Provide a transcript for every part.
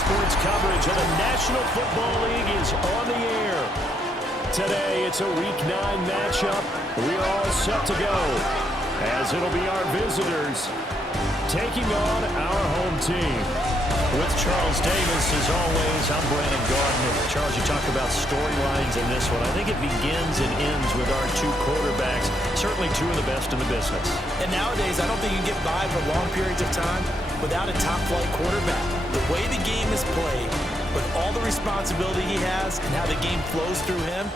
sports coverage of the National Football League is on the air. Today, it's a Week 9 matchup. We are all set to go, as it'll be our visitors taking on our home team. With Charles Davis, as always, I'm Brandon Gardner. Charles, you talk about storylines in this one. I think it begins and ends with our two quarterbacks, certainly two of the best in the business. And nowadays, I don't think you can get by for long periods of time without a top-flight quarterback. The way the game is played, with all the responsibility he has and how the game flows through him,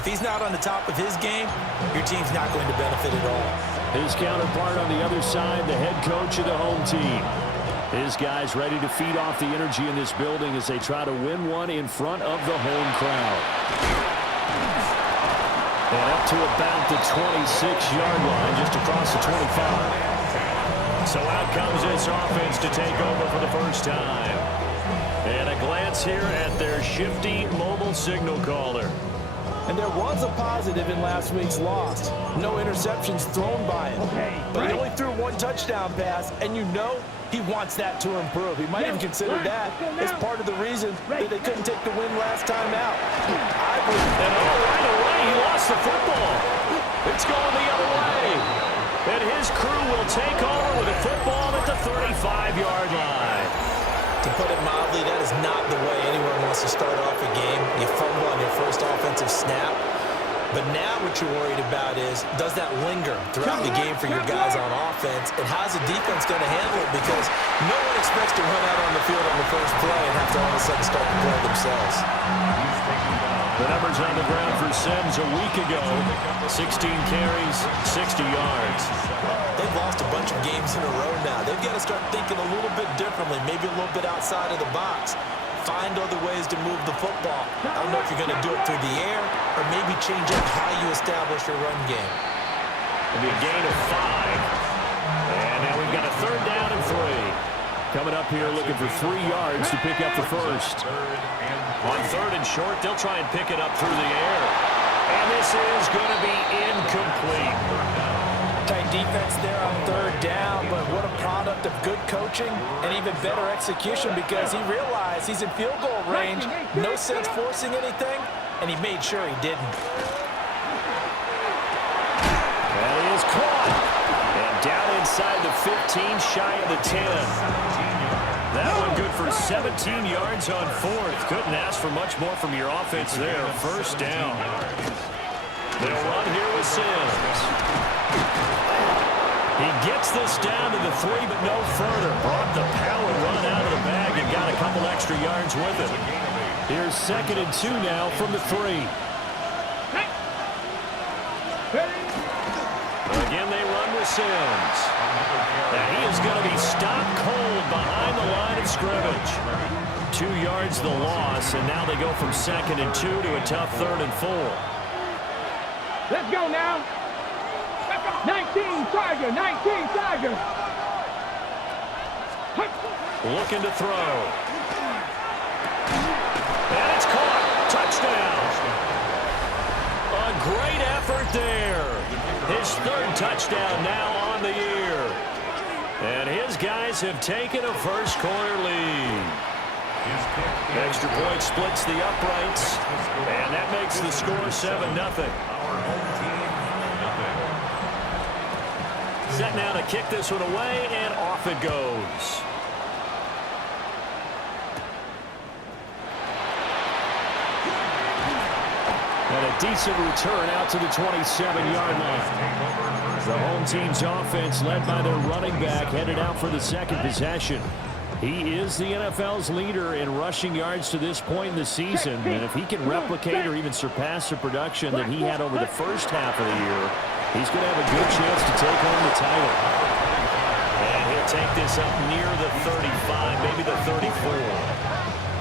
if he's not on the top of his game, your team's not going to benefit at all. His counterpart on the other side, the head coach of the home team. His guys ready to feed off the energy in this building as they try to win one in front of the home crowd. And up to about the 26-yard line, just across the 25. So out comes this offense to take over for the first time. And a glance here at their shifty mobile signal caller. And there was a positive in last week's loss. No interceptions thrown by him. But he only threw one touchdown pass, and you know he wants that to improve. He might even consider that as part of the reason that they couldn't take the win last time out. And right away, he lost the football. It's going the other way. And his crew will take over with a football at the 35-yard line. To put it mildly, that is not the way anyone wants to start off a game. You fumble on your first offensive snap. But now what you're worried about is, does that linger throughout the game for your guys on offense? And how's the defense going to handle it? Because no one expects to run out on the field on the first play and have to all of a sudden start to play themselves. The numbers on the ground for Sims a week ago. 16 carries, 60 yards. They've lost a bunch of games in a row now. They've got to start thinking a little bit differently, maybe a little bit outside of the box. Find other ways to move the football. I don't know if you're going to do it through the air or maybe change up how you establish your run game. It'll be a gain of 5. And now we've got a third down and 3. Coming up here looking for 3 yards to pick up the first. On third and short, they'll try and pick it up through the air. And this is going to be incomplete. Tight defense there on third down, but what a product of good coaching and even better execution because he realized he's in field goal range. No sense forcing anything, and he made sure he didn't. That is caught. And down inside the 15, shy of the 10. That one good for 17 yards on fourth. Couldn't ask for much more from your offense there. First down. They'll run here with Sims. He gets this down to the 3, but no further. Brought the power run out of the bag and got a couple extra yards with it. Here's 2nd and 2 now from the 3. Again, they run with Sims. And he is going to be stopped cold behind the line of scrimmage. 2 yards the loss, and now they go from 2nd and 2 to a tough 3rd and 4. Let's go now. 19 Tiger, 19 Tiger. Looking to throw. And it's caught. Touchdown. A great effort there. His 3rd touchdown now on the year. And his guys have taken a first-quarter lead. Extra point splits the uprights. And that makes the score 7-0. Set now to kick this one away, and off it goes. And a decent return out to the 27-yard line. The home team's offense, led by their running back, headed out for the 2nd possession. He is the NFL's leader in rushing yards to this point in the season. And if he can replicate or even surpass the production that he had over the first half of the year, he's going to have a good chance to take home the title. And he'll take this up near the 35, maybe the 34.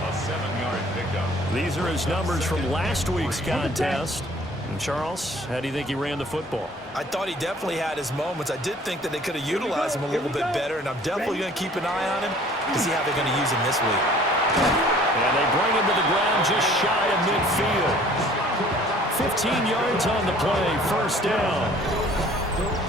A 7-yard pickup. These are his numbers from last week's contest. And Charles, how do you think he ran the football? I thought he definitely had his moments. I did think that they could have utilized him a little bit better, and I'm definitely going to keep an eye on him to see how they're going to use him this week. And they bring him to the ground just shy of midfield. 15 yards on the play, first down.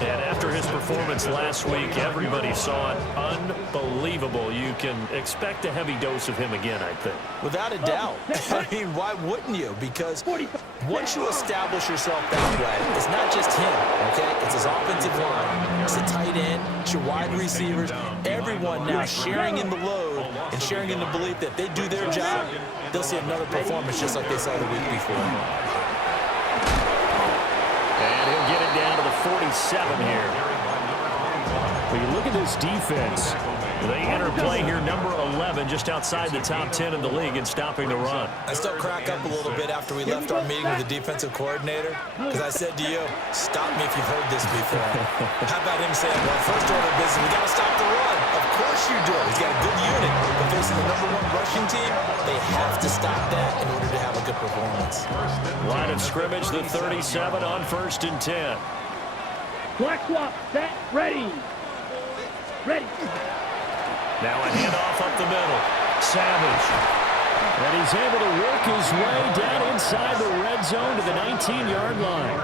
And after his performance performance last week. Everybody saw it. Unbelievable. You can expect a heavy dose of him again, I think. Without a doubt. I mean, why wouldn't you? Because once you establish yourself that way, it's not just him, okay? It's his offensive line. It's the tight end. It's your wide receivers. Everyone now sharing in the load and sharing in the belief that they do their job, they'll see another performance just like they saw the week before. And he'll get it down to the 47 here. When you look at this defense, they enter play here number 11, just outside the top 10 in the league in stopping the run. I still crack up a little bit after we left our meeting with the defensive coordinator, because I said to you, stop me if you've heard this before. How about him saying, well, first order of business, we got to stop the run. Of course you do. He's got a good unit, but facing the #1 rushing team, they have to stop that in order to have a good performance. Line of scrimmage, the 37 on 1st and 10. Black swap, set, ready. Ready. Now a handoff up the middle. Savage. And he's able to work his way down inside the red zone to the 19-yard line.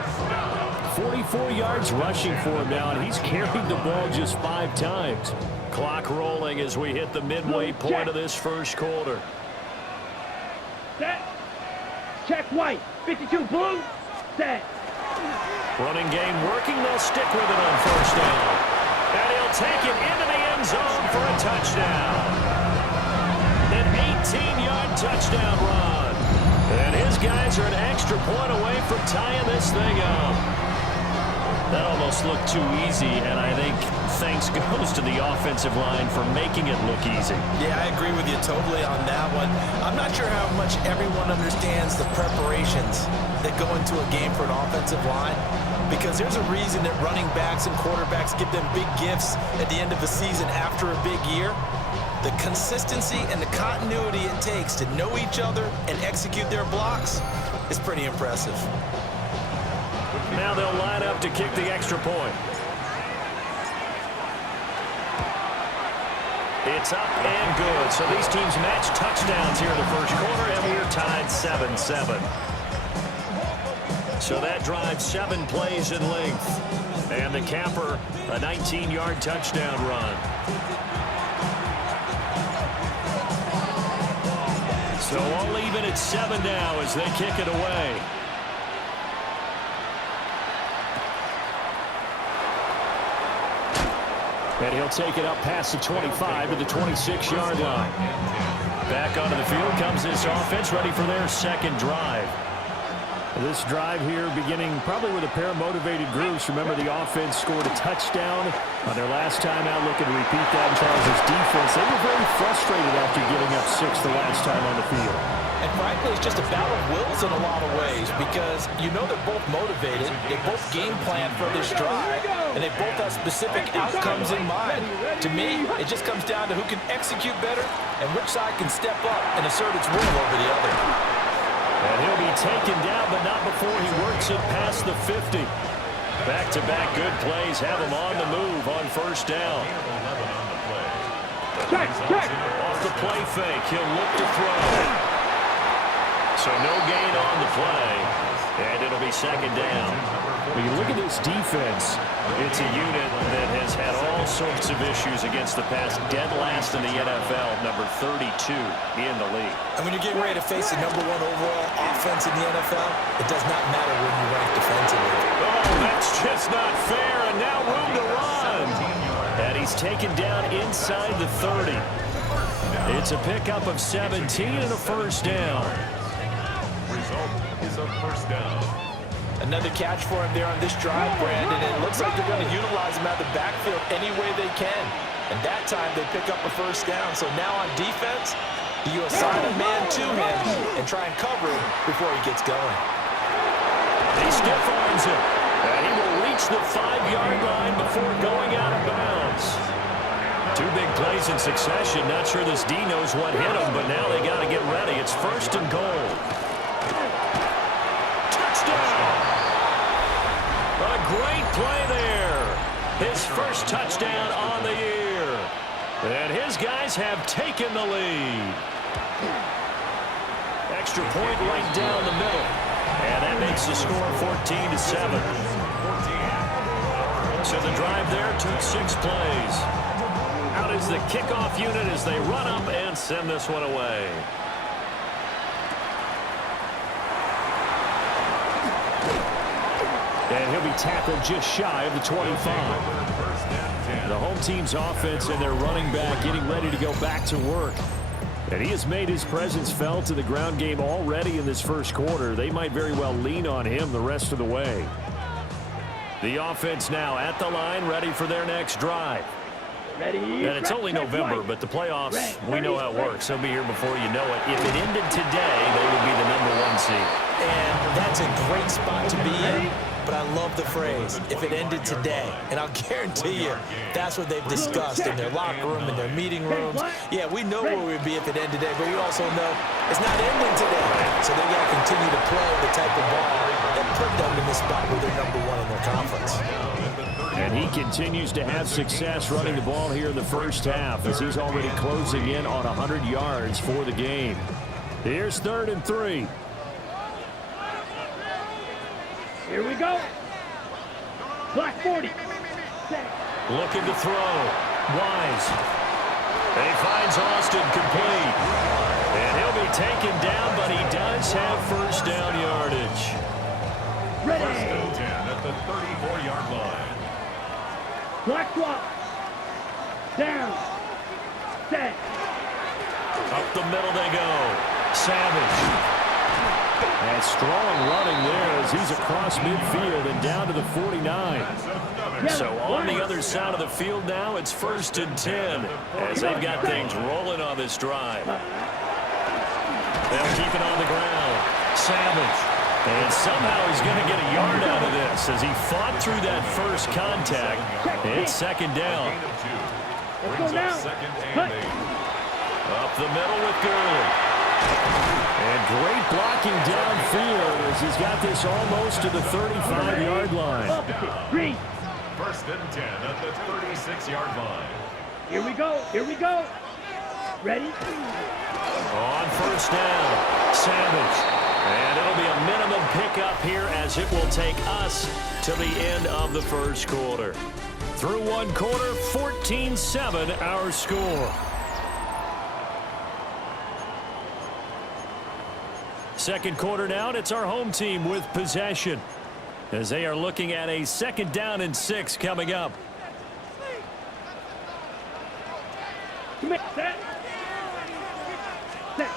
44 yards rushing for him now, and he's carried the ball just 5 times. Clock rolling as we hit the midway point of this first quarter. Set. Check white. 52 blue. Set. Running game working. They'll stick with it on 1st down. And he'll take it into the end zone for a touchdown. An 18-yard touchdown run. And his guys are an extra point away from tying this thing up. That almost looked too easy, and I think thanks goes to the offensive line for making it look easy. Yeah, I agree with you totally on that one. I'm not sure how much everyone understands the preparations that go into a game for an offensive line, because there's a reason that running backs and quarterbacks give them big gifts at the end of the season after a big year. The consistency and the continuity it takes to know each other and execute their blocks is pretty impressive. Now they'll line up to kick the extra point. It's up and good. So these teams match touchdowns here in the first quarter, and we're tied 7-7. So that drives 7 plays in length. And the capper, a 19-yard touchdown run. So all even at 7 now as they kick it away. And he'll take it up past the 25 to the 26-yard line. Back onto the field comes this offense, ready for their second drive. This drive here beginning probably with a pair of motivated groups. Remember, the offense scored a touchdown on their last time out, looking to repeat that. And Charles' defense, they were very frustrated after giving up 6 the last time on the field. And frankly, it's just a battle of wills in a lot of ways, because you know they're both motivated, they both game plan for this drive, and they both have specific outcomes in mind. To me, it just comes down to who can execute better and which side can step up and assert its will over the other. And he'll be taken down, but not before he works it past the 50. Back-to-back good plays have him on the move on 1st down. Check. Off the play fake, he'll look to throw. So no gain on the play, and it'll be 2nd down. When you look at this defense, it's a unit that has had all sorts of issues against the pass, dead last in the NFL, number 32 in the league. And when you're getting ready to face the #1 overall offense in the NFL, it does not matter when you rank defensively. Oh, that's just not fair, and now room to run. And he's taken down inside the 30. It's a pickup of 17 and a 1st down. Result is a 1st down. Another catch for him there on this drive, Brandon, and it looks like they're going to utilize him out of the backfield any way they can. And that time they pick up a 1st down. So now on defense, you assign a man to him and try and cover him before he gets going. He stiff arms it, and he will reach the 5-yard line before going out of bounds. 2 big plays in succession. Not sure this D knows what hit him, but now they got to get ready. It's 1st and goal. A great play there. His first touchdown on the year. And his guys have taken the lead. Extra point right down the middle. And that makes the score 14-7. So So the drive there took 6 plays. Out is the kickoff unit as they run up and send this one away. And he'll be tackled just shy of the 25. The home team's offense and their running back getting ready to go back to work. And he has made his presence felt in the ground game already in this first quarter. They might very well lean on him the rest of the way. The offense now at the line, ready for their next drive. Ready. And it's only November, but the playoffs, we know how it works. They'll be here before you know it. If it ended today, they would be the #1 seed. And that's a great spot to be in, but I love the phrase, if it ended today. And I'll guarantee you, that's what they've discussed in their locker room, in their meeting rooms. Yeah, we know where we'd be if it ended today, but we also know it's not ending today. So they got to continue to play the type of ball that put them in the spot where they're #1 in their conference. And he continues to have success running the ball here in the first half as he's already closing in on 100 yards for the game. Here's 3rd and 3. Here we go. Black 40. Looking to throw. Wise. And he finds Austin complete. And he'll be taken down, but he does have first down yardage. Ready. 1st and 10 at the 34-yard line. Black swap. Down. Set. Up the middle they go. Savage. And strong running there as he's across midfield and down to the 49. So on the other side of the field now, it's 1st and 10 as they've got things rolling on this drive. They'll keep it on the ground. Savage. And somehow he's going to get a yard out of this as he fought through that first contact. It's 2nd down. Let's go now. Up the middle with Gurley. And great blocking downfield as he's got this almost to the 35-yard line. Green. 1st and 10 at the 36-yard line. Here we go. Here we go. Ready? On 1st down, Savage. And it'll be a minimum pickup here as it will take us to the end of the first quarter. Through 1 quarter, 14-7 our score. Second quarter now, and it's our home team with possession as they are looking at a 2nd down and 6 coming up. Set. Set.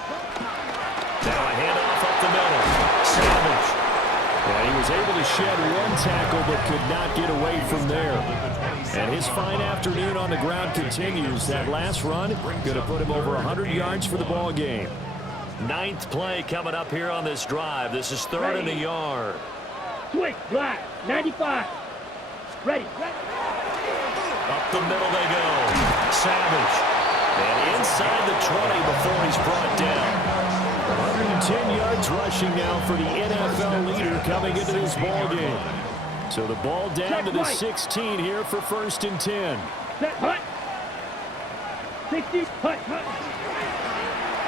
Now a handoff up the middle. Savage. And he was able to shed 1 tackle but could not get away from there. And his fine afternoon on the ground continues. That last run going to put him over 100 yards for the ball game. 9th play coming up here on this drive. This is 3rd and a yard. Switch. Black. 95. Ready. Up the middle they go. Savage. And inside the 20 before he's brought down. 110 yards rushing now for the NFL leader coming into this ball game. So the ball down to the 16 here for 1st and 10. Set. Hut. 60. Hut. Hut.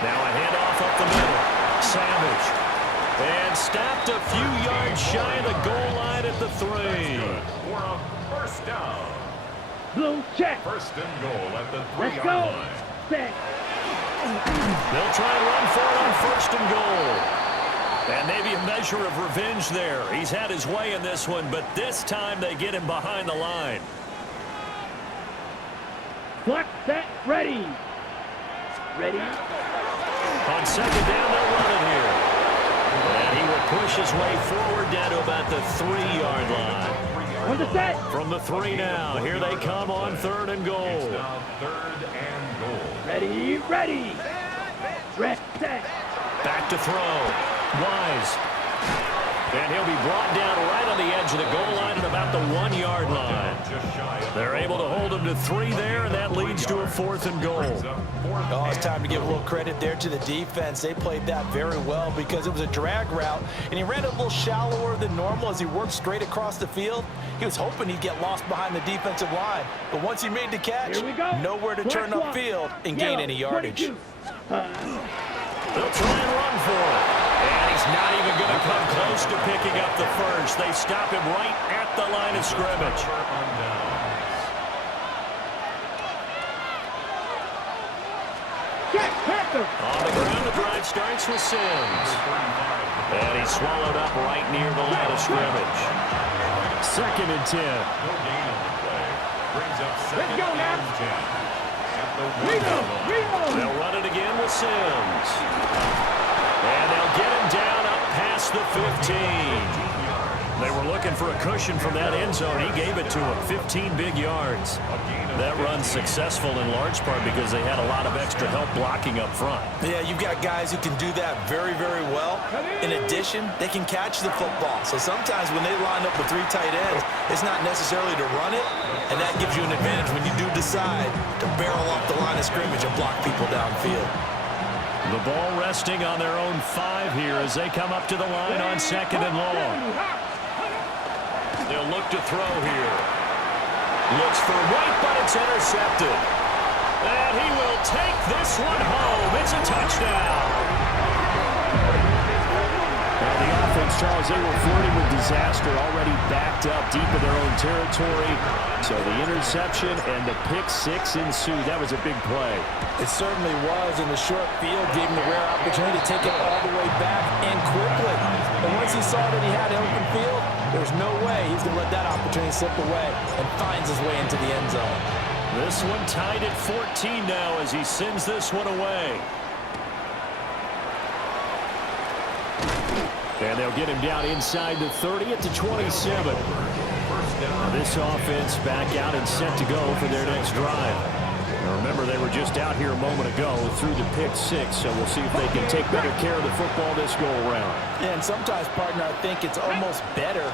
Now a handoff up the middle. Savage. And stopped a few yards shy of the goal line at the 3. For a 1st down. Blue check. 1st and goal at the Let's 3-yard go. line. Set. They'll try and run for it on 1st and goal. And maybe a measure of revenge there. He's had his way in this one, but this time they get him behind the line. Black. Set. Ready. Ready. On 2nd down, they'll run it here. And he will push his way forward down to about the 3-yard line. On the set. From the 3 now, here they come on 3rd and goal. It's now 3rd and goal. Ready. Ready. Rest. Set. Back to throw. Wise. And he'll be brought down right on the edge of the goal line at about the 1-yard line. They're able to hold him to 3 there, and that leads to a 4th and goal. Oh, it's time to give a little credit there to the defense. They played that very well because it was a drag route, and he ran a little shallower than normal as he worked straight across the field. He was hoping he'd get lost behind the defensive line, but once he made the catch, nowhere to turn upfield and gain any yardage. They'll try and run for it. And he's not even going to come close to picking up the first. They stop him right at the line of scrimmage. On the ground, the drive starts with Sims. And he's swallowed up right near the line of scrimmage. 2nd and 10. No gain on the play. Brings up second go, and 10. They'll run it again with Sims. And they'll get him down up past the 15. They were looking for a cushion from that end zone. He gave it to him. 15 big yards. That run's successful in large part because they had a lot of extra help blocking up front. Yeah, you've got guys who can do that very, very well. In addition, they can catch the football. So sometimes when they line up with 3 tight ends, it's not necessarily to run it, and that gives you an advantage when you do decide to barrel off the line of scrimmage and block people downfield. The ball resting on their own 5 here as they come up to the line on 2nd and long. They'll look to throw here. Looks for White, but it's intercepted. And he will take this one home. It's a touchdown. Well, the offense, Charles, they were flirting with disaster, already backed up deep in their own territory. So the interception and the pick 6 ensued. That was a big play. It certainly was, and the short field gave him the rare opportunity to take it all the way back and quickly. And once he saw that he had open field, there's no way he's going to let that opportunity slip away, and finds his way into the end zone. This one tied at 14 now as he sends this one away. And they'll get him down inside the 30 at the 27. This offense back out and set to go for their next drive. Now remember, they were just out here a moment ago through the pick 6, so we'll see if they can take better care of the football this go around. Yeah, and sometimes, partner, I think it's almost better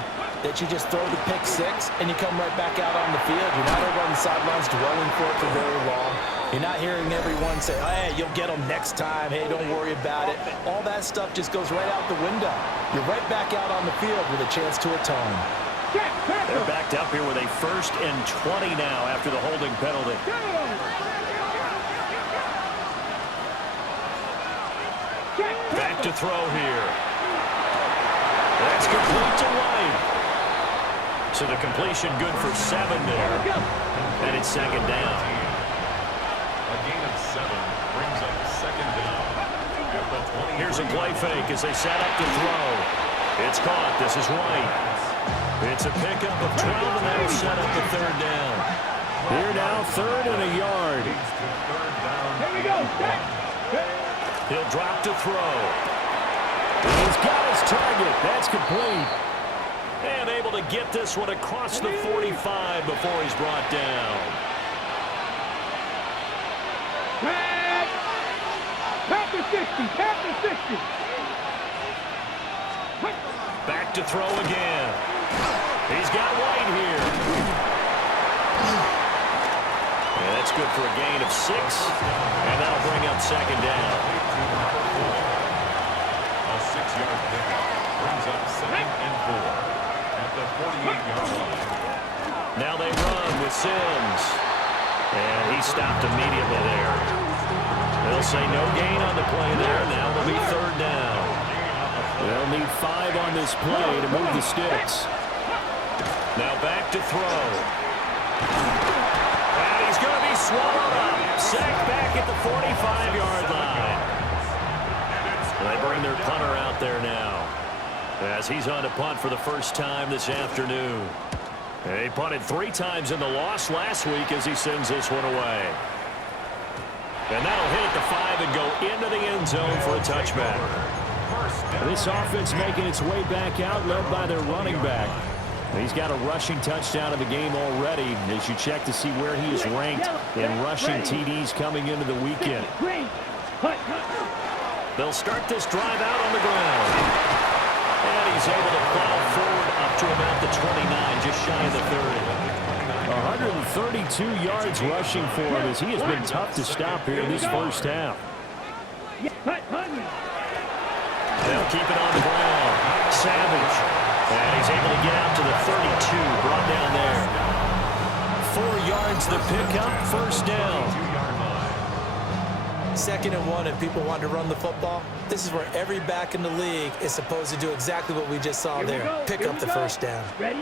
that you just throw the pick 6 and you come right back out on the field. You're not over on the sidelines dwelling for it for very long. You're not hearing everyone say, hey, you'll get them next time. Hey, don't worry about it. All that stuff just goes right out the window. You're right back out on the field with a chance to atone. They're backed up here with a 1st and 20 now after the holding penalty. Back to throw here. That's complete to White. So the completion good for 7 there. And it's 2nd down. A gain of 7 brings up 2nd down. Here's a play fake as they set up to throw. It's caught. This is White. It's a pickup of 12, and that'll set up the 3rd down. Here now, 3rd and a yard. Here we go. He'll drop to throw. He's got his target. That's complete. And able to get this one across the 45 before he's brought down. Back to 60. Back to 60. Back to throw again. He's got White here. And that's good for a gain of 6. And that'll bring up 2nd down. A 6-yard pickup brings up 2nd and 4 at the 48-yard line. Now they run with Sims. And he stopped immediately there. They'll say no gain on the play there. Now it'll be 3rd down. They'll need 5 on this play to move the sticks. Now back to throw. And he's going to be swallowed up. Sacked back at the 45-yard line. They bring their punter out there now as he's on to punt for the first time this afternoon. He punted 3 times in the loss last week as he sends this one away. And that'll hit at the 5 and go into the end zone for a touchback. This offense making its way back out, led by their running back. He's got a rushing touchdown of the game already as you check to see where he is ranked in rushing TDs coming into the weekend. They'll start this drive out on the ground. And he's able to plow forward up to about the 29, just shy of the 30. 132 yards rushing for him as he has been tough to stop here this first half. They'll keep it on the ground. Savage. And he's able to get out to the 32, brought down there. 4 yards the pickup, 1st down. 2nd and 1, and people want to run the football. This is where every back in the league is supposed to do exactly what we just saw there. Pick up the 1st down. Ready?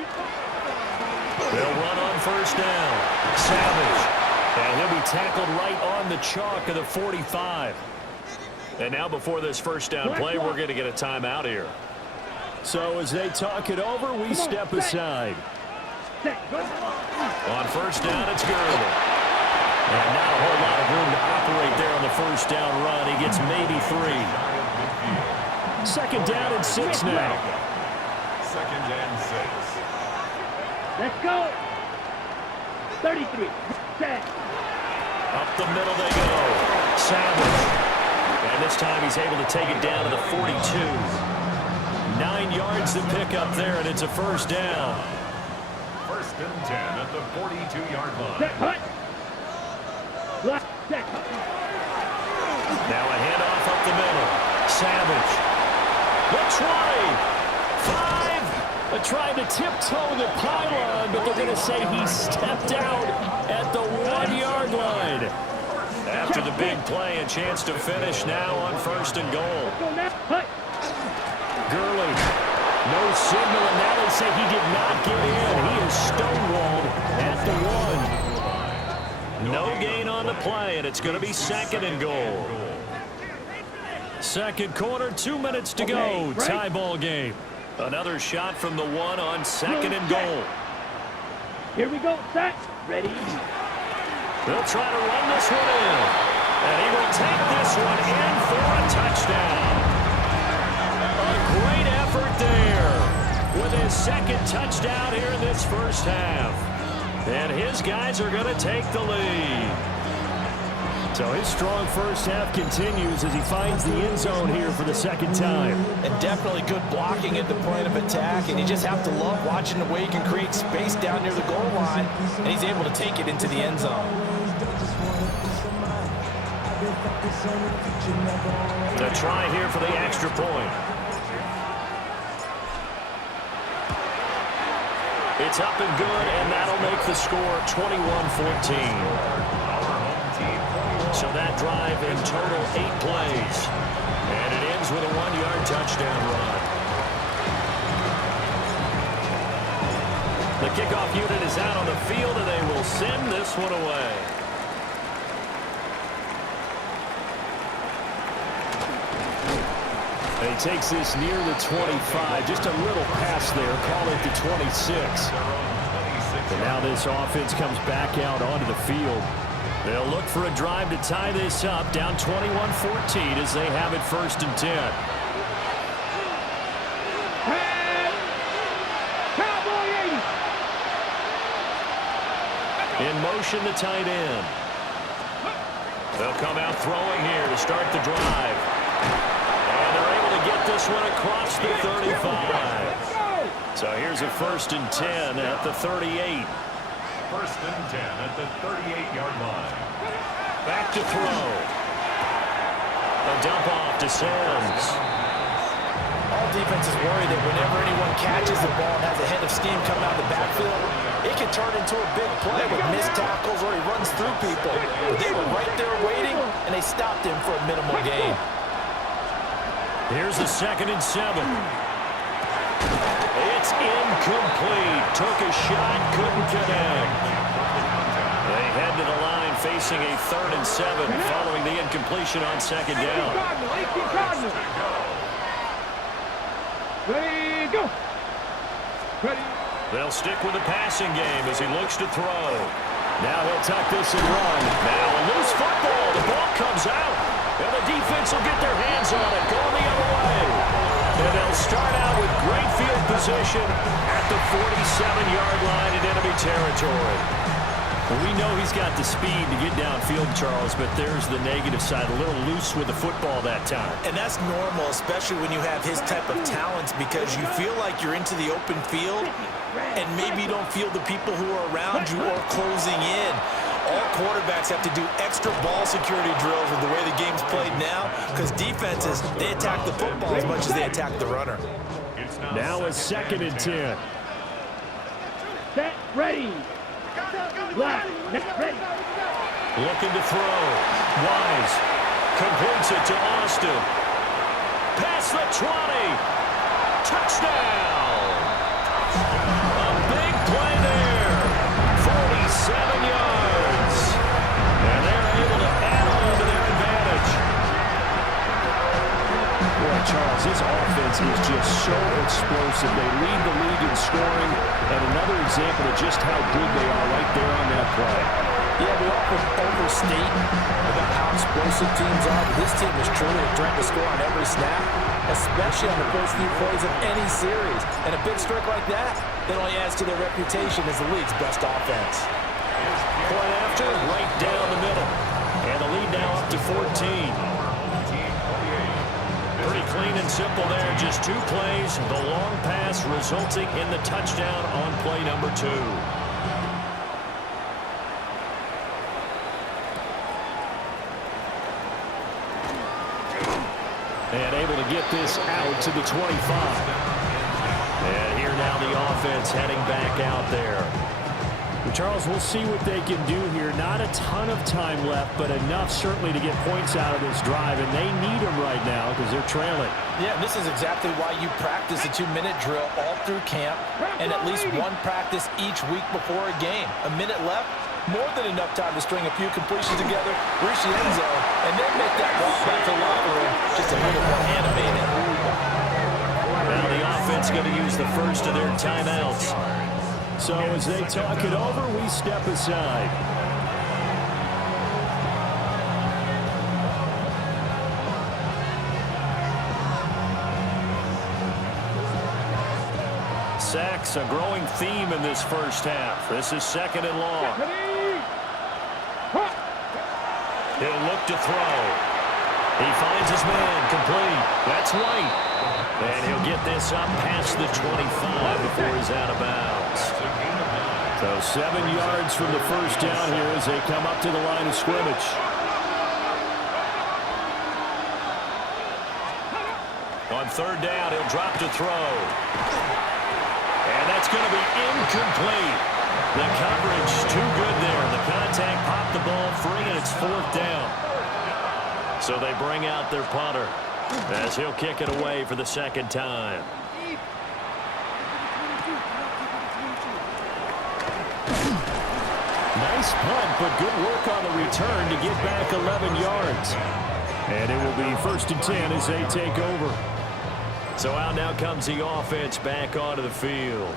They'll run on 1st down. Savage. And he'll be tackled right on the chalk of the 45. And now before this first down play, we're going to get a timeout here. So as they talk it over, we step aside. On first down, it's Gurley. And not a whole lot of room to operate there on the first down run. He gets maybe 3. Second down and 6 now. Second and 6. Let's go. 33. Set. Up the middle they go. Savage. And this time he's able to take it down to the 42. 9 yards to pick up there, and it's a first down. First and 10 at the 42-yard line. Set. Hut. Block. Set. Now a handoff up the middle. Savage. The 20. 5. Trying to tiptoe the pylon, but they're going to say he stepped out at the 1-yard line. After the big play, a chance to finish now on first and goal. Gurley. No signal, and now they say he did not get in. He is stonewalled at the 1. No gain on the play, and it's going to be second and goal. Second quarter, 2 minutes to go. Tie ball game. Another shot from the 1 on second and goal. Here we go. Set. Ready. They'll try to run this one in. And he will take this one in for a touchdown. A great effort there with his second touchdown here in this first half. And his guys are going to take the lead. So his strong first half continues as he finds the end zone here for the second time. And definitely good blocking at the point of attack, and you just have to love watching the way he can create space down near the goal line, and he's able to take it into the end zone. The try here for the extra point. It's up and good, and that'll make the score 21-14. So that drive in total 8 plays. And it ends with a 1-yard touchdown run. The kickoff unit is out on the field, and they will send this one away. And he takes this near the 25. Just a little pass there. Call it the 26. And now this offense comes back out onto the field. They'll look for a drive to tie this up, down 21-14 as they have it first and 10. In motion, the tight end. They'll come out throwing here to start the drive. And they're able to get this one across the 35. So here's a first and 10 at the 38. First and 10 at the 38-yard line. Back to throw. A dump off to Sims. All defenses worry that whenever anyone catches the ball and has a head of steam coming out of the backfield, it can turn into a big play with missed tackles or he runs through people. But they were right there waiting, and they stopped him for a minimal gain. Here's the 2nd and 7. It's incomplete. Took a shot, couldn't connect. They head to the line facing a 3rd and 7 following the incompletion on 2nd down. Ready, go. Ready. They'll stick with the passing game as he looks to throw. Now he'll tuck this and run. Now a loose football. The ball comes out. And the defense will get their hands on it. Going the other way. And they'll start out with great field position at the 47-yard line in enemy territory. Well, we know he's got the speed to get downfield, Charles, but there's the negative side. A little loose with the football that time. And that's normal, especially when you have his type of talents, because you feel like you're into the open field and maybe you don't feel the people who are around you or closing in. All quarterbacks have to do extra ball security drills with the way the game's played now, because defenses, they attack the football as much as they attack the runner. Now a 2nd and 10. Set, ready. Left, ready. Looking to throw. Wise completes it to Austin. Past the 20. Touchdown. A big play there. 47 yards. offense is just so explosive. They lead the league in scoring, and another example of just how good they are right there on that play. Yeah, we often overstate about how explosive teams are, but this team is truly a threat to score on every snap, especially on the first few plays of any series. And a big streak like that, it only adds to their reputation as the league's best offense. Point after, right down the middle. And the lead now up to 14. Pretty clean and simple there. Just 2 plays. The long pass resulting in the touchdown on play number 2. And able to get this out to the 25. And here now the offense heading back out there. Charles, we'll see what they can do here. Not a ton of time left, but enough certainly to get points out of this drive, and they need them right now because they're trailing. Yeah, this is exactly why you practice a 2-minute drill all through camp and at least one practice each week before a game. A minute left, more than enough time to string a few completions together, reach the end zone, and then make that walk back to the locker room just a little more animated. Now the offense going to use the first of their timeouts. So as they talk it over, we step aside. Sacks, a growing theme in this first half. This is 2nd and long. He'll look to throw. He finds his man, complete. That's White. And he'll get this up past the 25 before he's out of bounds. So 7 yards from the first down here as they come up to the line of scrimmage. On 3rd down, he'll drop to throw. And that's going to be incomplete. The coverage too good there. The contact popped the ball free, and it's 4th down. So they bring out their punter as he'll kick it away for the 2nd time. Nice punt, but good work on the return to get back 11 yards. And it will be 1st and 10 as they take over. So out now comes the offense back onto the field.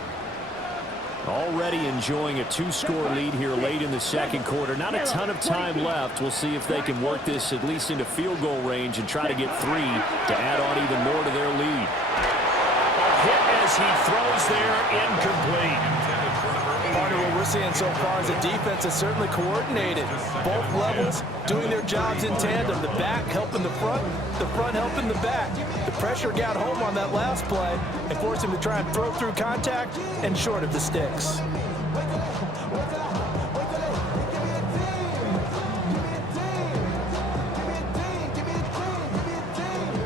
Already enjoying a 2-score lead here late in the 2nd quarter. Not a ton of time left. We'll see if they can work this at least into field goal range and try to get 3 to add on even more to their lead. A hit as he throws there, incomplete. Part of what we're seeing so far is the defense is certainly coordinated. Both levels doing their jobs in tandem. The back helping the front helping the back. The pressure got home on that last play and forced him to try and throw through contact and short of the sticks.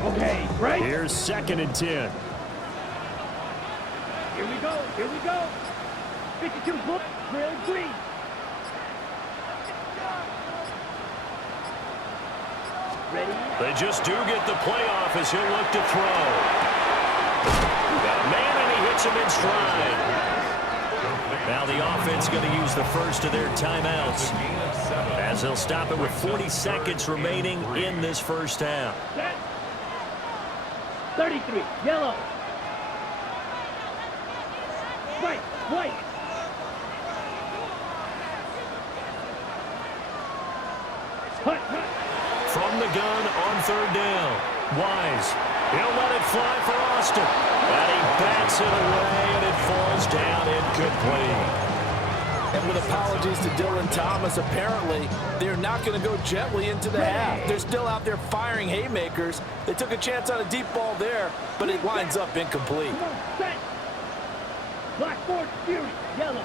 Okay, right. Here's 2nd and 10. Here we go. Here we go. 52 book, drill 3. Ready? They just do get the playoff as he'll look to throw. Got a man, and he hits him in stride. Now the offense going to use the first of their timeouts as they'll stop it with 40 seconds remaining in this first half. 33, yellow. White, white. Hut, hut. From the gun on 3rd down. Wise. He'll let it fly for Austin. And he bats it away, and it falls down incomplete. And with apologies to Dylan Thomas, apparently they're not going to go gently into the half. They're still out there firing haymakers. They took a chance on a deep ball there, but it winds up incomplete. Come on, set. Blackboard, Fury, yellow.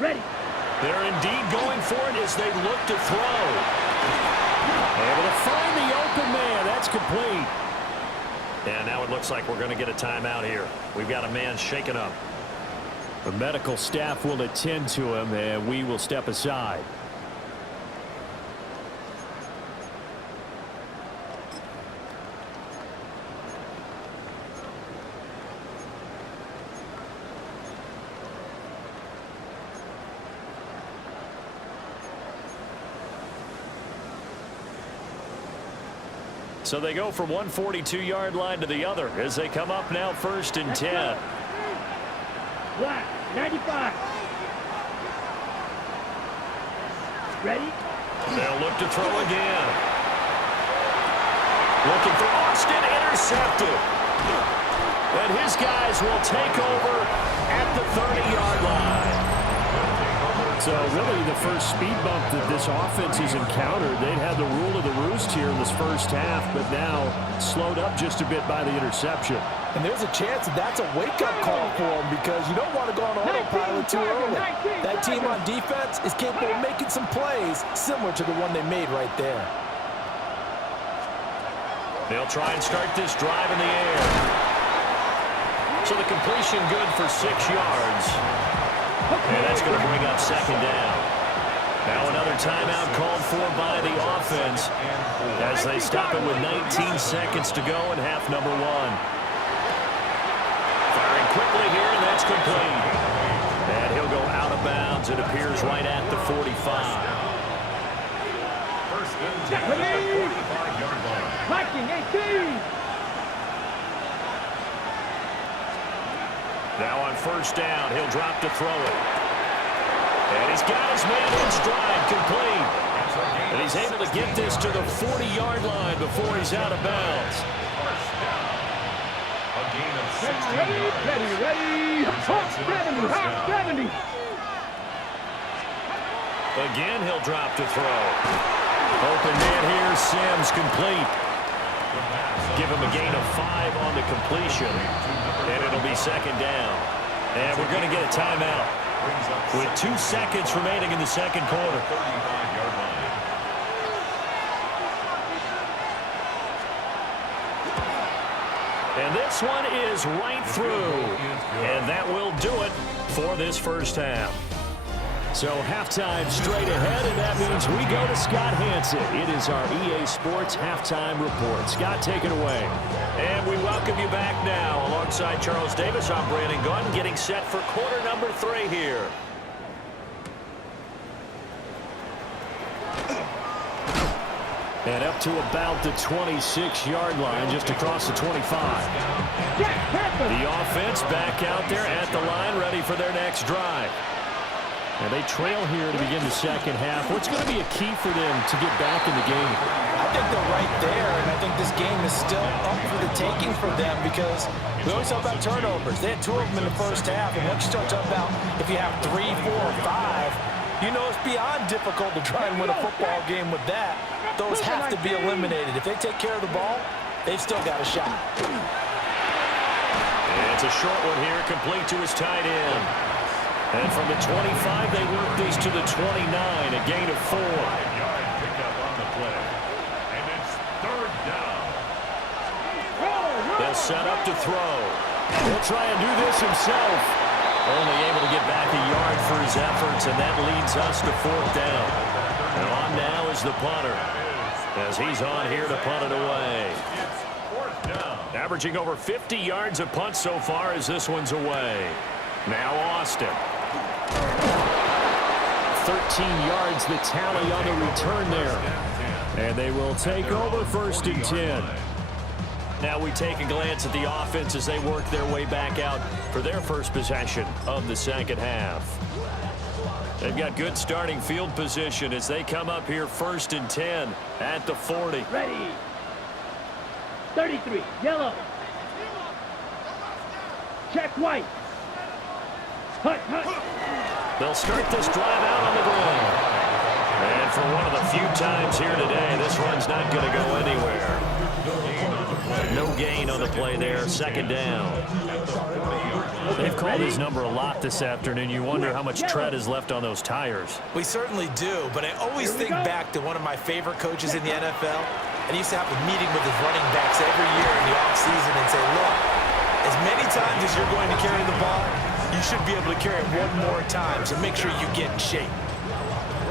Ready. They're indeed going for it as they look to throw. Able to find the open man. That's complete. And now it looks like we're going to get a timeout here. We've got a man shaken up. The medical staff will attend to him, and we will step aside. So they go from one 42-yard line to the other as they come up now 1st and 10. Black, 95. Ready? They'll look to throw again. Looking for Austin, intercepted. And his guys will take over at the 30-yard line. So really the first speed bump that this offense has encountered, they'd had the rule of the roost here in this first half, but now slowed up just a bit by the interception. And there's a chance that that's a wake-up call for them because you don't want to go on autopilot too early. That team on defense is capable of making some plays similar to the one they made right there. They'll try and start this drive in the air. So the completion good for 6 yards. And that's going to bring up 2nd down. Now another timeout called for by the offense as they stop it with 19 seconds to go in half number 1. Firing quickly here, and that's complete. And he'll go out of bounds. It appears right at the 45. 1st and 10 at the 45-yard line. Viking, 18. Now on 1st down, he'll drop to throw it. And he's got his man in stride, complete. And he's able to get this to the 40-yard line before he's out of bounds. A gain of 16 Ready, yards. ready, ready. Hot 70, hot 70. Again, he'll drop to throw. Open man here, Sims, complete. Give him a gain of 5 on the completion. And it'll be 2nd down. And we're going to get a timeout with 2 seconds remaining in the 2nd quarter. 35-yard line. And this one is right through. And that will do it for this first half. So halftime straight ahead, and that means we go to Scott Hansen. It is our EA Sports Halftime Report. Scott, take it away. And we welcome you back now. Alongside Charles Davis, I'm Brandon Gunn, getting set for quarter number 3 here. And up to about the 26-yard line, just across the 25. The offense back out there at the line, ready for their next drive. And they trail here to begin the 2nd half. What's going to be a key for them to get back in the game? I think they're right there, and I think this game is still up for the taking for them because we always talk about turnovers. They had 2 of them in the first half, and once you start talking about if you have 3, 4, or 5, you know it's beyond difficult to try and win a football game with that. Those have to be eliminated. If they take care of the ball, they've still got a shot. And it's a short one here, complete to his tight end. And from the 25, they work this to the 29, a gain of 4. 5-yard pickup on the play. And it's 3rd down. They'll set up to throw. He'll try and do this himself. Only able to get back a yard for his efforts, and that leads us to 4th down. And on now is the punter, as he's on here to punt it away. It's 4th down. Averaging over 50 yards a punt so far as this one's away. Now Austin. 13 yards the tally on the return there. And they will take over 1st and 10. Now we take a glance at the offense as they work their way back out for their first possession of the 2nd half. They've got good starting field position as they come up here 1st and 10 at the 40. Ready. 33, yellow. Check white. Hut, hut. They'll start this drive out on the ground. And for one of the few times here today, this run's not going to go anywhere. No gain on the play there, 2nd down. They've called his number a lot this afternoon. You wonder how much tread is left on those tires. We certainly do, but I always think back to one of my favorite coaches in the NFL, and he used to have a meeting with his running backs every year in the offseason and say, look, as many times as you're going to carry the ball, you should be able to carry it one more time, so make sure you get in shape.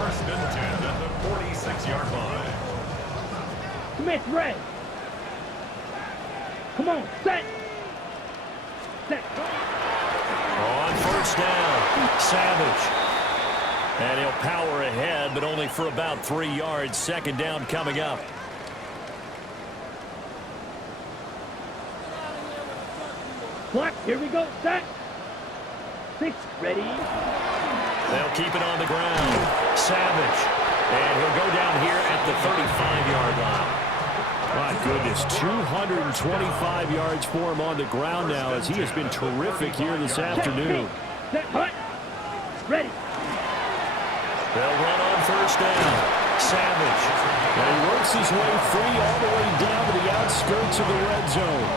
1st and 10 at the 46-yard line. Smith, red. Come on, set. Set. On 1st down, Savage. And he'll power ahead, but only for about 3 yards. 2nd down coming up. Clock, here we go. Set. 6, ready. They'll keep it on the ground. Savage. And he'll go down here at the 35-yard line. My goodness, 225 yards for him on the ground now as he has been terrific here this afternoon. Set, hut. Ready. They'll run on first down. Savage. And he works his way free all the way down to the outskirts of the red zone.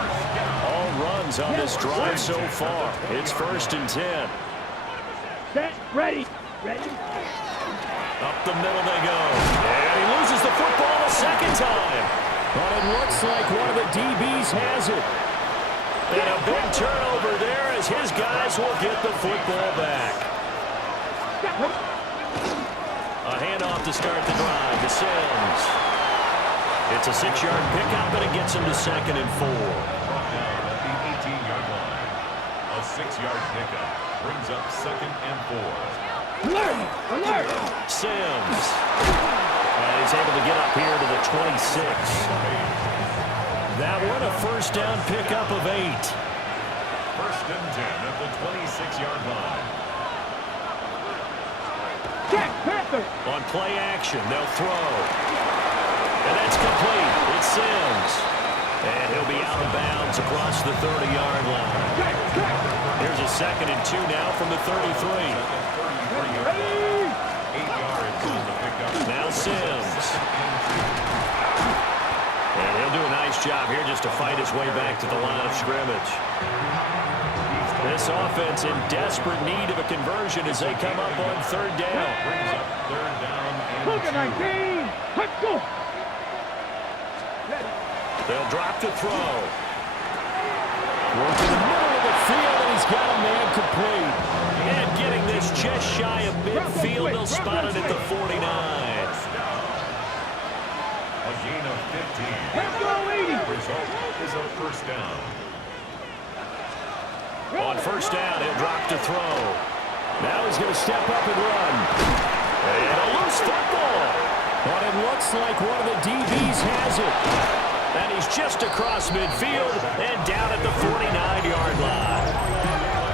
All runs on this drive so far. It's 1st and 10. Set, ready. Ready. Up the middle they go. And he loses the football a second time. But it looks like one of the DBs has it. And a big turnover there as his guys will get the football back. A handoff to start the drive to Sims. It's a 6-yard pickup, and it gets him to 2nd and 4. Brought down at the 18-yard line. A 6-yard pickup brings up 2nd and 4. Alert! Alert! Sims. And he's able to get up here to the 26. That one a first down pickup of 8. 1st and 10 at the 26-yard line. Jack Panther! On play action, they'll throw. And that's complete. It's Sims. And he'll be out of bounds across the 30-yard line. Here's a 2nd and 2 now from the 33. 8 yards on the pickup. Now Sims. And he'll do a nice job here just to fight his way back to the line of scrimmage. This offense in desperate need of a conversion as they come up on 3rd down. Brings up 3rd down Look at 19! Let's go! They'll drop to throw. Working the middle of the field, and he's got a man complete. And getting this just shy of midfield, they'll spot it at the 49. A gain of 15. Let's go, 80! Result is a 1st down. On 1st down, he'll drop to throw. Now he's going to step up and run. And a loose football. But it looks like one of the DBs has it. And he's just across midfield and down at the 49-yard line.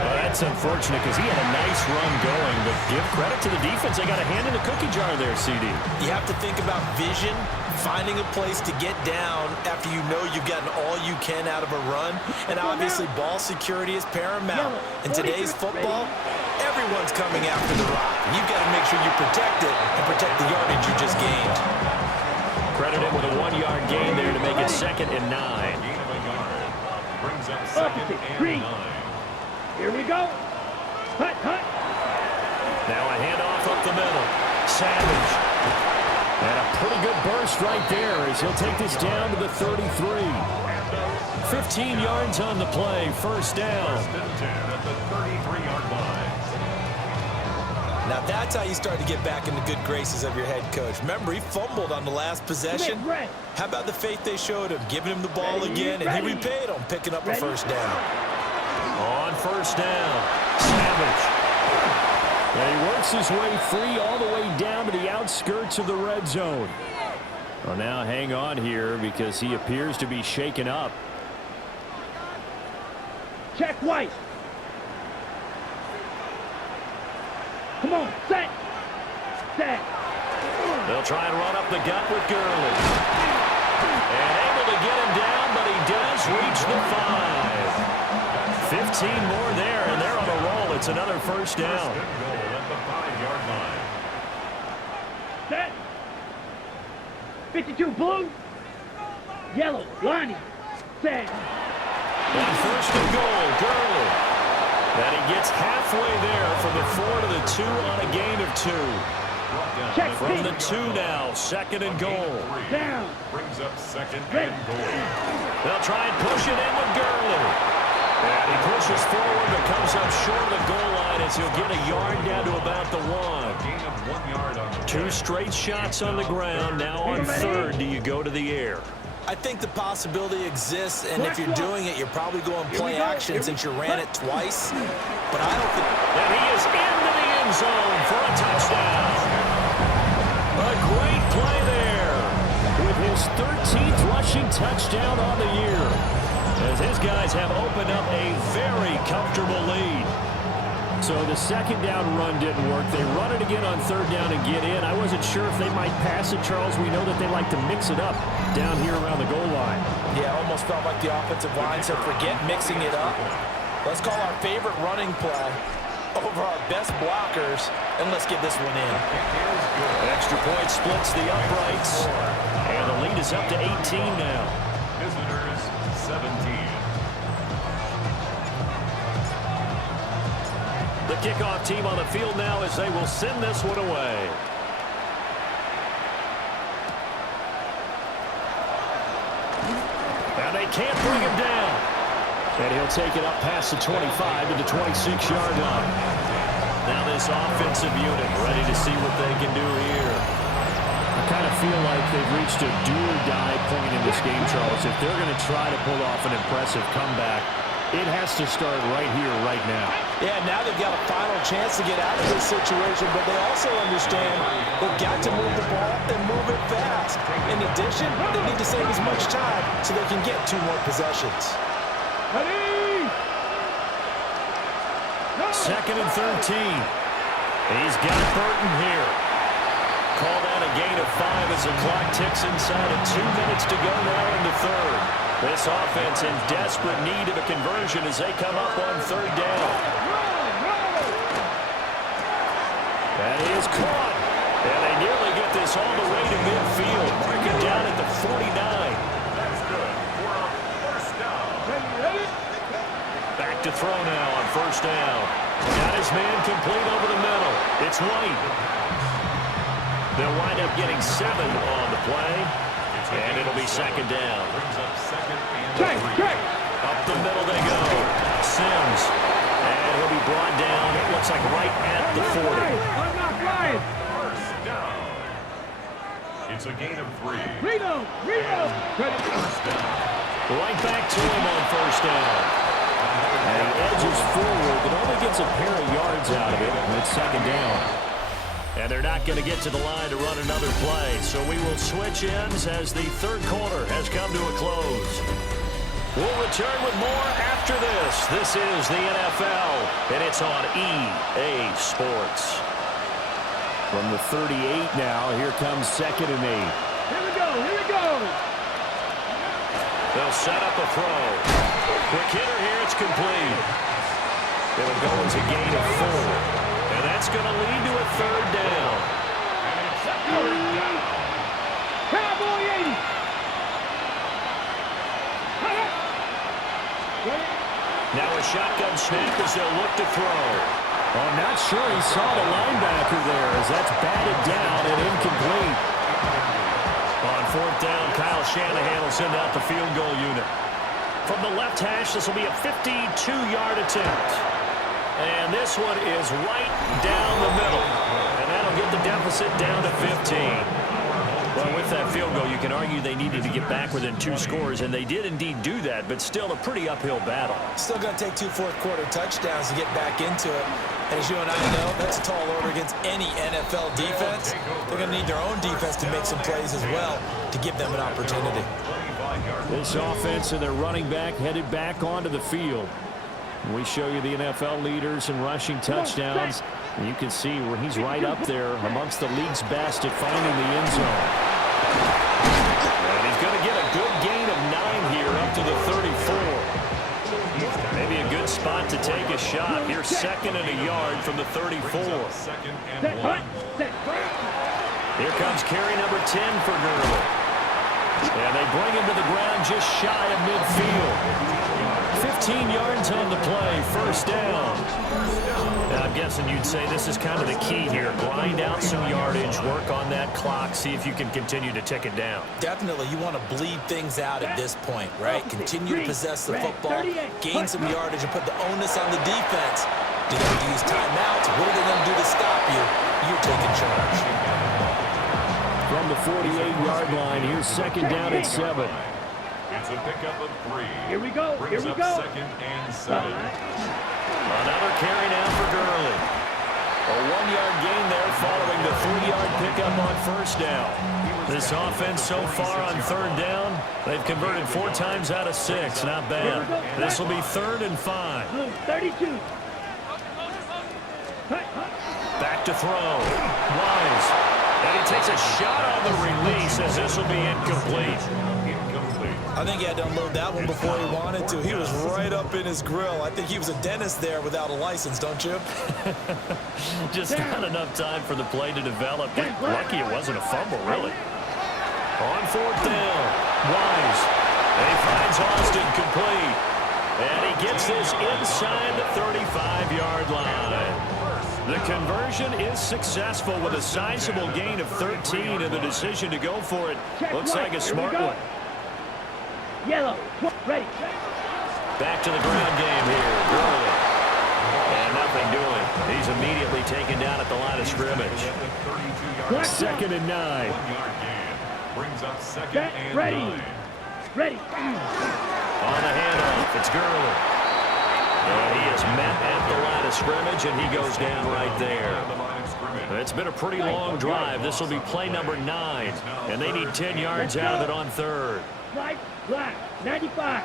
Well, that's unfortunate because he had a nice run going, but give credit to the defense. They got a hand in the cookie jar there, CD. You have to think about vision, finding a place to get down after you know you've gotten all you can out of a run. And obviously, ball security is paramount. In today's football, everyone's coming after the rock. You've got to make sure you protect it and protect the yardage you just gained. Credit him with a 1-yard gain there to make it 2nd and 9. Gain of a yard. Brings up 2nd and 9. Here we go. Hut, hut. Now a handoff up the middle. Savage. And a pretty good burst right there as he'll take this down to the 33. 15 yards on the play. 1st down. 1st and 10 at the 33-yard line. Now that's how you start to get back in the good graces of your head coach. Remember, he fumbled on the last possession. How about the faith they showed him, giving him the ball again, and he repaid him, picking up a 1st down. On 1st down, Savage. And he works his way free all the way down to the outskirts of the red zone. Well, now hang on here because he appears to be shaken up. Check White. Come on, set. Set. They'll try and run up the gut with Gurley. And able to get him down, but he does reach the 5. 15 more there, and they're on a roll. It's another 1st down. First and goal at the 5-yard line. Set. 52 blue. Yellow, Lonnie. Set. On 1st and goal, Gurley. And he gets halfway there from the 4 to the 2 on a gain of 2. Check From the 2 now, 2nd and goal. Down. Brings up 2nd and goal. They'll try and push it in with Gurley. And he pushes forward but comes up short of the goal line as he'll get a yard down to about the 1. Gain of 1 yard on the 2 straight shots on the ground. Now on 3rd, do you go to the air? I think the possibility exists, and if you're doing it, you're probably going play action since you ran it twice. But I don't think... And he is into the end zone for a touchdown. A great play there with his 13th rushing touchdown on the year. as his guys have opened up a very comfortable lead. So the second down run didn't work. They run it again on third down and get in. I wasn't sure if they might pass it, Charles. We know that they like to mix it up down here around the goal line. Yeah, almost felt like the offensive line said, forget mixing it up. Let's call our favorite running play over our best blockers, and let's get this one in. Extra point splits the uprights, and the lead is up to 18 now. Visitors 17. The kickoff team on the field now as they will send this one away. And they can't bring him down. And he'll take it up past the 25 to the 26-yard line. Now this offensive unit ready to see what they can do here. I kind of feel like they've reached a do-or-die point in this game, Charles. If they're going to try to pull off an impressive comeback, it has to start right here, right now. Yeah, now they've got a final chance to get out of this situation, but they also understand they've got to move the ball and move it fast. In addition, they need to save as much time so they can get 2 more possessions. Ready? Second and 13. He's got Burton here. Call that a gain of 5 as the clock ticks inside of 2 minutes to go now in the third. This offense in desperate need of a conversion as they come up on third down. That is caught. And they nearly get this all the way to midfield. Marking down at the 49. That's good for a first down. Back to throw now on first down. Got his man complete over the middle. It's White. They'll wind up getting 7 on the play. And it'll be second down. Brings up second and 3. Up the middle they go. Sims. And he'll be brought down, it looks like right at the 40. First down. It's a gain of 3. Reno. First down. Right back to him on first down. And he edges forward, but only gets a pair of yards out of it. And it's second down. And they're not going to get to the line to run another play. So we will switch ends as the third quarter has come to a close. We'll return with more after this. This is the NFL, and it's on EA Sports. From the 38 now, here comes second and 8. Here we go. They'll set up a throw. Quick hitter here, it's complete. It'll go as a gain of 4. And that's going to lead to a third down. Cowboy 80. Now a shotgun snap as they'll look to throw. I'm not sure he saw the linebacker there as that's batted down and incomplete. On fourth down, Kyle Shanahan will send out the field goal unit. From the left hash, this will be a 52-yard attempt. And this one is right down the middle. And that'll get the deficit down to 15. Well, with that field goal, you can argue they needed to get back within 2 scores, and they did indeed do that, but still a pretty uphill battle. Still going to take 2 fourth-quarter touchdowns to get back into it. And as you and I know, that's a tall order against any NFL defense. They're going to need their own defense to make some plays as well to give them an opportunity. This offense and their running back headed back onto the field. We show you the NFL leaders in rushing touchdowns. And you can see where he's right up there amongst the league's best at finding the end zone. And he's going to get a good gain of 9 here up to the 34. Maybe a good spot to take a shot. Here's second and a yard from the 34. Second and 1. Here comes carry number 10 for Gurley. And they bring him to the ground just shy of midfield. 15 yards on the play, first down. Now, I'm guessing you'd say this is kind of the key here. Grind out some yardage, work on that clock, see if you can continue to tick it down. Definitely, you want to bleed things out at this point, right? Continue to possess the football, gain some yardage, and put the onus on the defense. Do they have to use timeouts? What are they going to do to stop you? You're taking charge. From the 48-yard line, here's second down at 7. It's a pickup of 3. Here we go. Brings up second and 7. Another carry now for Gurley. A 1-yard gain there following the 3-yard pick up on first down. This offense so far on third down, they've converted 4 times out of 6. Not bad. This will be 3rd and 5. 32. Back to throw. Wise. And he takes a shot on the release as this will be incomplete. I think he had to unload that one before he wanted to. He was right up in his grill. I think he was a dentist there without a license, don't you? Just not enough time for the play to develop. Lucky it wasn't a fumble, really. On 4th down, Wise. And he finds Austin complete. And he gets this inside the 35-yard line. The conversion is successful with a sizable gain of 13, and the decision to go for it looks like a smart one. Yellow, ready. Back to the ground game here. Gurley. And nothing doing. He's immediately taken down at the line of scrimmage. 2nd and 9. 1-yard gain. Brings up 2nd and Ready. 9. Ready. On the handoff, it's Gurley. And he is met at the line of scrimmage, and he goes down right there. It's been a pretty long drive. This will be play number 9, and they need 10 yards out of it on 3rd. Flight, black, 95.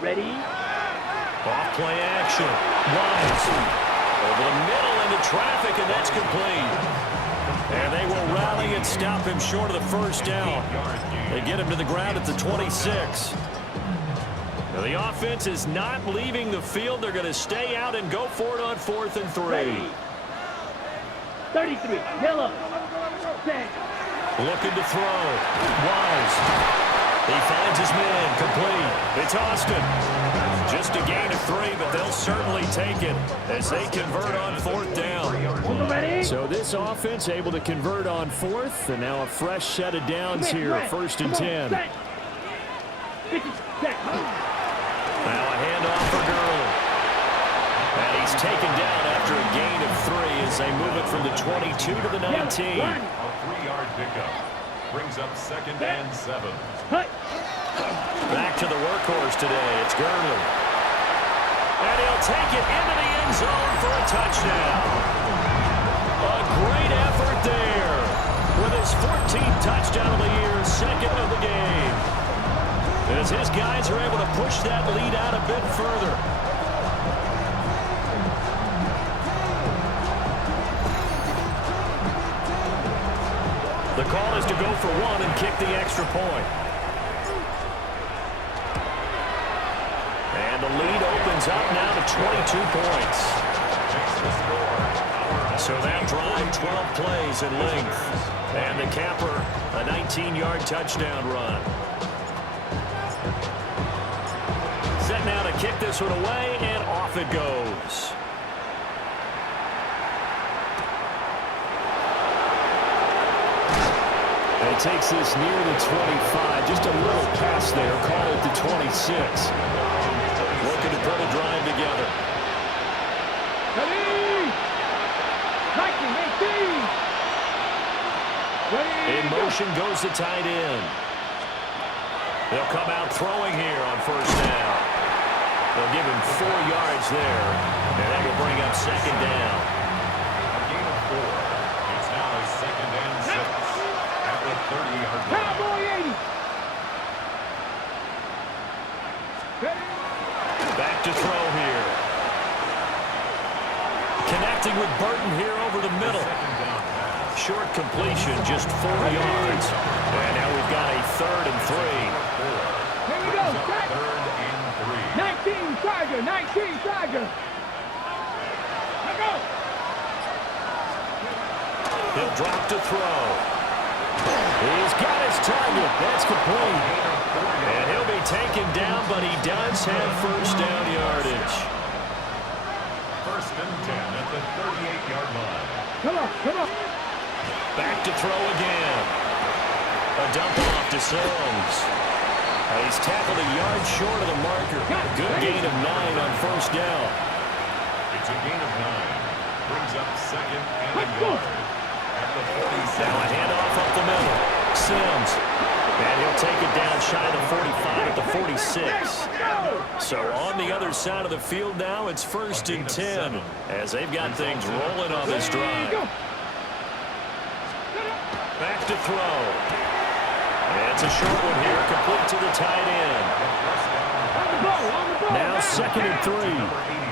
Ready. Off play action. Wise. Over the middle into traffic, and that's complete. And they will rally and stop him short of the first down. They get him to the ground at the 26. Now the offense is not leaving the field. They're going to stay out and go for it on 4th and 3. Ready. 33. Yellow. Set. Looking to throw. Wise. He finds his man, complete. It's Austin. Just a gain of 3, but they'll certainly take it as they convert on 4th down. So this offense able to convert on 4th, and now a fresh set of downs here, 1st and 10. Now a handoff for Gurley. And he's taken down after a gain of 3 as they move it from the 22 to the 19. A 3-yard pickup. Brings up 2nd and 7. Back to the workhorse today. It's Gurley. And he'll take it into the end zone for a touchdown. A great effort there. With his 14th touchdown of the year, 2nd of the game. As his guys are able to push that lead out a bit further. The call is to go for 1 and kick the extra point. And the lead opens up now to 22 points. So that drive, 12 plays in length. And the capper, a 19-yard touchdown run. Set now to kick this one away, and off it goes. And he takes this near the 25. Just a little pass there. Call it the 26. Looking to put a drive together. Ready. 19, 18. In motion goes the tight end. They'll come out throwing here on first down. They'll give him 4 yards there. And that will bring up 2nd down. A gain of 4. It's now a 2nd and 6. At the 30-yard line. Cowboy 80. Ready. Back to throw here. Connecting with Burton here over the middle. Short completion, just 4 yards. And now we've got a 3rd and 3. Here we go. Set. 3rd and 3. 19 Charger. 19 Charger. Let's go. He'll drop to throw. He's got his target. That's complete. And he'll be taken down, but he does have first down yardage. 1st and 10 at the 38-yard line. Come on. Come on. Back to throw again. A dump off to Sims. He's tackled a yard short of the marker. Good gain of 9 on first down. It's a gain of 9. Brings up 2nd and a yard. At the 47. Now a handoff up the middle. Sims. And he'll take it down shy of the 45 at the 46. So on the other side of the field now, it's 1st and 10 as they've got things rolling on this drive. Back to throw. It's a short one here, complete to the tight end. On the ball, Now 2nd and 3. Number 89.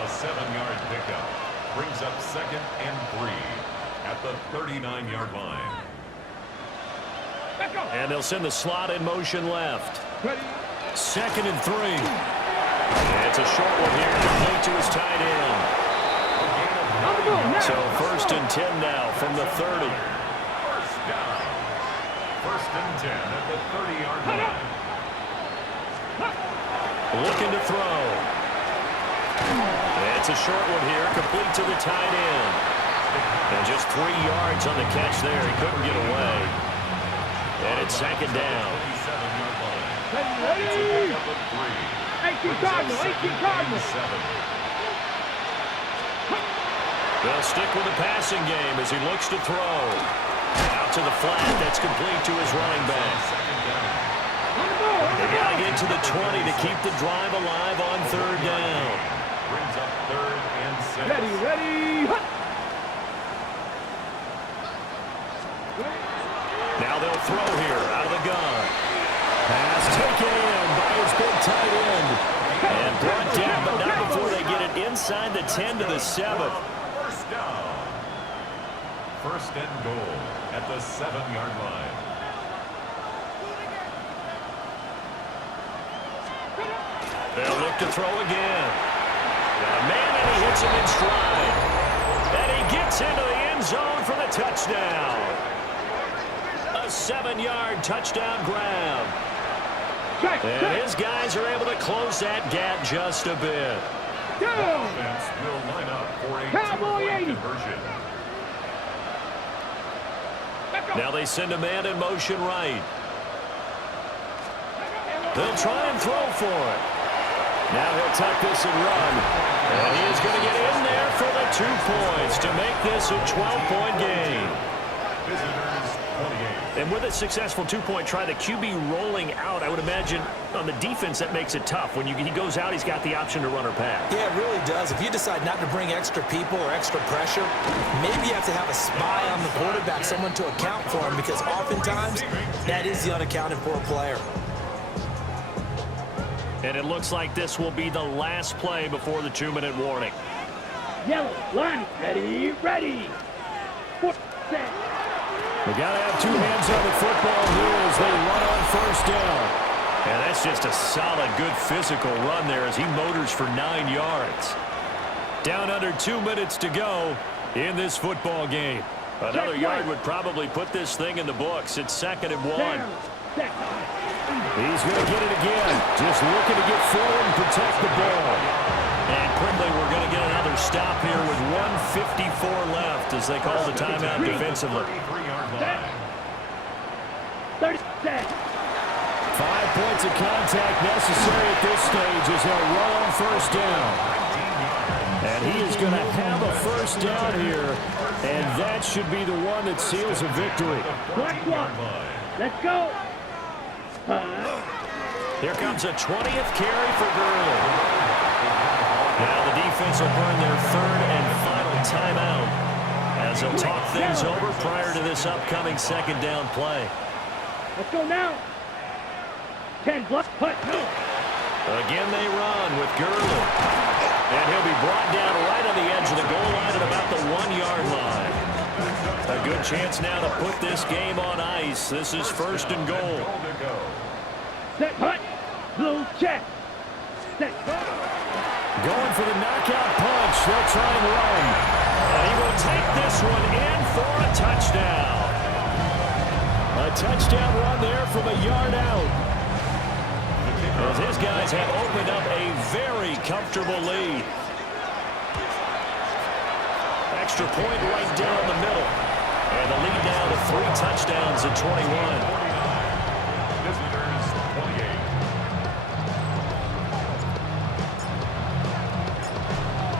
A 7-yard pickup brings up 2nd and 3 at the 39-yard line. And they'll send the slot in motion left. 2nd and 3. It's a short one here, complete to his tight end. So 1st and 10 now from the 30. First down. 1st and 10 at the 30-yard line. Looking to throw. It's a short one here, complete to the tight end. And just 3 yards on the catch there. He couldn't get away. And it's 2nd down. 37-yard line. Ready? It's a pickup of 3. 18 Cardinal, 18 Cardinal. They'll stick with the passing game as he looks to throw. Out to the flat. That's complete to his running back. They got to get to the 20 to keep the drive alive on 3rd down. Brings up 3rd and 6. Ready. Now they'll throw here out of the gun. Pass taken in by his big tight end. And brought down, but not before they get it inside the 10 to the 7. First down. 1st and goal at the 7-yard line. They'll look to throw again. Got a man, and he hits him in stride. And he gets into the end zone for the touchdown. A 7-yard touchdown grab. And his guys are able to close that gap just a bit. Offense will line up for a Cowboy 80. conversion. Now they send a man in motion right. They'll try and throw for it. Now he'll tuck this and run. And he is going to get in there for the 2 points to make this a 12-point game. Visitors 28. And with a successful 2-point try, the QB rolling out, I would imagine on the defense that makes it tough. When he goes out, he's got the option to run or pass. Yeah, it really does. If you decide not to bring extra people or extra pressure, maybe you have to have a spy on the quarterback, someone to account for him, because oftentimes that is the unaccounted for player. And it looks like this will be the last play before the 2-minute warning. Yellow, line, ready. 4, 7. We got to have 2 hands on the football here as they run on 1st down. And that's just a solid, good physical run there as he motors for 9 yards. Down under 2 minutes to go in this football game. Another yard would probably put this thing in the books. It's 2nd and 1. He's going to get it again. Just looking to get forward and protect the ball. And quickly we're going to get another stop here with 1:54 left as they call the timeout defensively. 30 5 seconds. points of contact necessary at this stage as they'll run on 1st down. And he is going to have a 1st down here, and that should be the one that seals a victory. Let's go. Here comes a 20th carry for Gurley. Now the defense will burn their 3rd and final timeout as they'll talk things over prior to this upcoming 2nd down play. Let's go now. 10 plus putt. Again they run with Gurley. And he'll be brought down right on the edge of the goal line at about the 1-yard line. A good chance now to put this game on ice. This is 1st and goal. Set putt. Blue check. Set putt. Going for the knockout punch. They'll try and run. And he will take this one in for a touchdown. A touchdown run there from a yard out. As his guys have opened up a very comfortable lead. Extra point right down the middle. And the lead now to 3 touchdowns at 21. Visitors 28.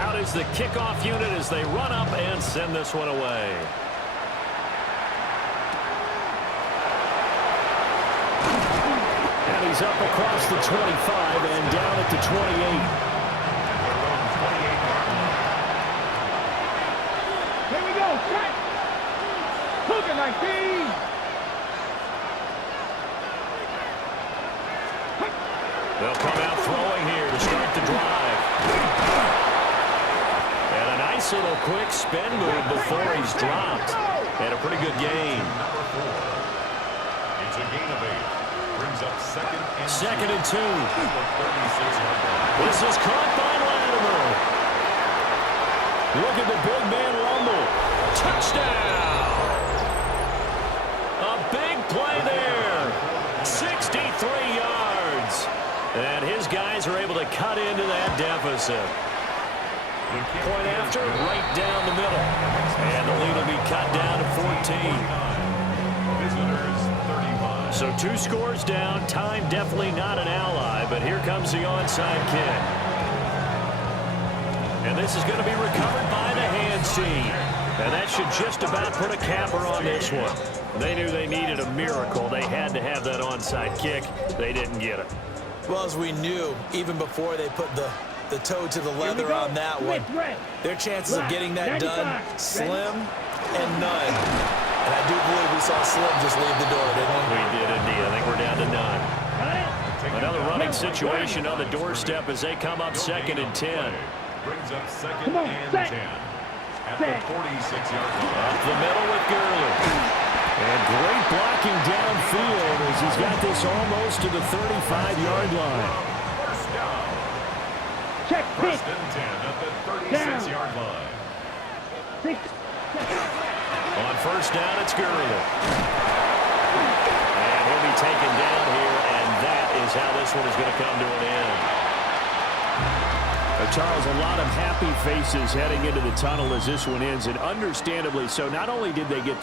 Out is the kickoff unit as they run up and send this one away. And he's up across the 25 and down at the 28. Here we go. Set. Booger 19. They'll come out throwing here to start the drive. And a nice little quick spin move before he's dropped. And a pretty good gain. Number 4. It's a gain of 8. Brings up second and 2. At the 36-yard line. This is caught by Latimer. Look at the big man rumble. Touchdown! A big play there. 63 yards. And his guys are able to cut into that deficit. Point after, right down the middle. And the lead will be cut down to 14. Visitors 35. So 2 scores down. Time definitely not an ally, but here comes the onside kick. And this is going to be recovered by the hands team. And that should just about put a capper on this one. They knew they needed a miracle. They had to have that onside kick. They didn't get it. Well, as we knew, even before they put the toe to the leather on that one, their chances of getting that done, slim and none. And I do believe we saw Slim just leave the door, didn't we? We did indeed. I think we're down to none. Another running situation on the doorstep as they come up 2nd and 10. Brings up second and 10. At the 46-yard line. Up the middle with Gurley. And great blocking downfield as he's got this almost to the 35-yard line. First down. Check pitch. First and 10 at the 36-yard line. 6. On first down, it's Gurley. And he'll be taken down here, and that is how this one is going to come to an end. Charles, a lot of happy faces heading into the tunnel as this one ends, and understandably so. Not only did they get the